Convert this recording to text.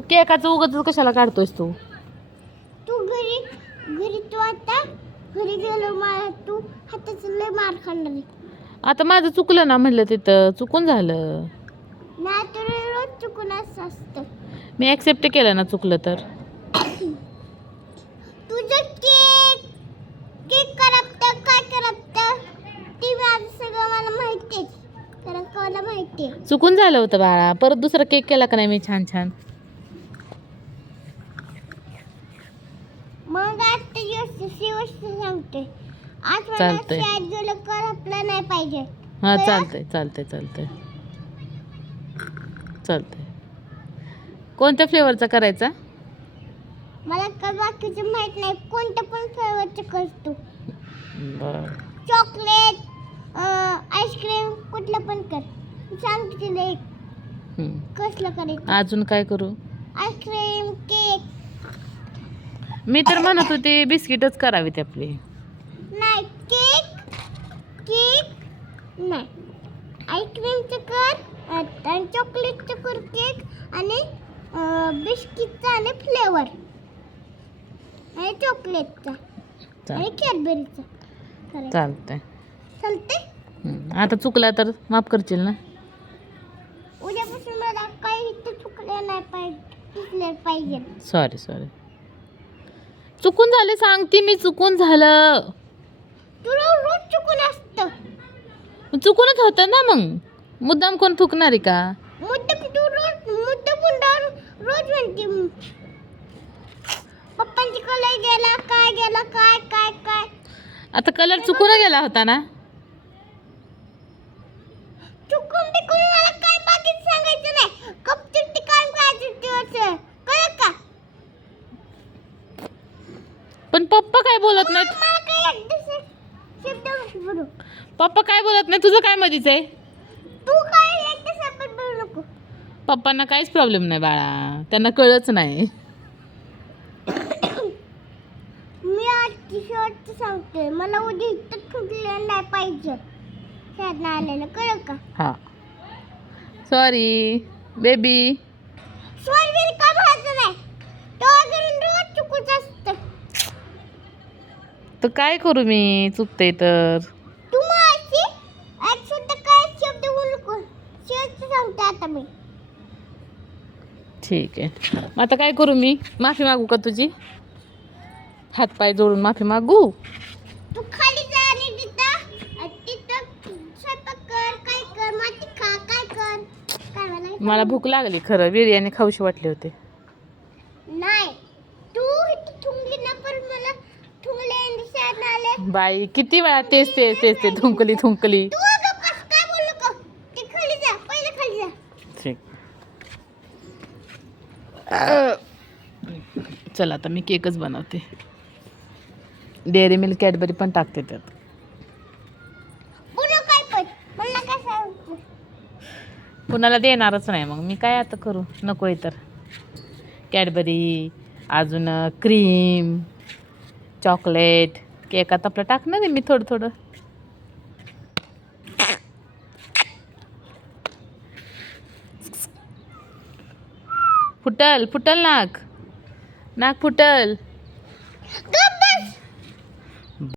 केकाचं उगत कशाला काढतोयस तू? तू घरी घरी तू आता घरी गेलो मला तू हाताचं लय मार खाणार आहे. आता माझं चुकलं ना म्हणलं तिथं चुकून झालं. नाही तर रोज चुकून असं असतं. मी ॲक्सेप्ट केलं ना चुकलं तर. तुझं केक केक करपतं काय करपतं? ती माझं सगळं मला माहिती आहे. कारण मला माहिती आहे. चुकून झालं होतं बाळा. परत दुसरा केक केला का नाही मी छान छान? मग आज ती गोष्ट सांगते आज चालतंय. शाळेत गेलं करपलं नाही पाहिजे. हां? चालतंय चालतंय चालतंय. चालतंय. कोणत्या फ्लेवरचा करायचा? मला का बाकीचं माहीत नाही. कोणतं पण फ्लेवरचं करतो. बरं. चॉकलेट आईस्क्रीम कुठलं पण कर. सांगते तुला एक. कसलं करायचं? अजून काय करू? आईस्क्रीम केक मी तर म्हणत होते बिस्किटच करावीत आपली. नाही केक केक नाही. आईस्क्रीमचं कर आणि चॉकलेटचं कर केक आणि बिस्किटचा आणि फ्लेवर. आणि चॉकलेटचा आणि कॅडबरीचा. चालतंय. चालते हं. आता चुकला तर माफ करशील ना? उद्यापासून मला काही चुकलं नाही पाहिजे पाहिजे. सॉरी सॉरी चुकून झाले सांगते मी चुकून झालं. तुला रोज चुकून असतं. चुकूनच होतं ना मग. मुद्दाम कोण थुकणार आहे का? मुद्दाम तू रोज मुद्दाम रोज म्हणते. पप्पांची कलर गेला काय गेला काय काय काय. आता कलर चुकून गेला होता ना चुकून बिकून मला काय बाकीच सांगायचं नाही कपचिप ती काय करायचं ते असं कळलं का पण पप्पा काय बोलत नाहीत? पप्पा काय बोलत नाही तुझं काय मधीच आहे? पप्पांना काहीच प्रॉब्लेम नाही बाळा. त्यांना कळच नाही. मी आजची शेवटचं सांगते. मला उद्या इथं ठुकलेलं नाही पाहिजे. आलेलं. कळलं का? हा. सॉरी बेबी सोयाबीन का भाजलं नाही तो अजून रोज चुकूच असतं तर काय करू मी? चुकते तर. तू माझी एक सुद्धा काय शब्द बोलू नको शेवटचं सांगते आता मी. ठीक आहे. मग आता काय करू मी? माफी मागू का तुझी? हातपाय जोडून माफी मागू? तू खाली जा आणि तिथं अ, तिथं स्वयंपाक कर काय कर माती खा काय कर. काय मला मला भूक लागली खरं. बिर्याणी खाऊशी वाटले होते. नाही. तू इथं ना परत मला बाई किती वेळा तेच तेच तेच ते थुंकली थुंकली तू अगं बस काय बोलू नको? ते खाली जा पहिले खाली जा. ठीक. चला आता मी केकच बनवते. डेअरी मिल्क कॅडबरी पण टाकते त्यात. कुणाला देणारच नाही मग. मी काय आता करू? नको आहे तर कॅडबरी अजून क्रीम चॉकलेट केकात आपलं टाकणार आहे मी थोडं थोडं. फुटल फुटल नाक. नाक फुटल.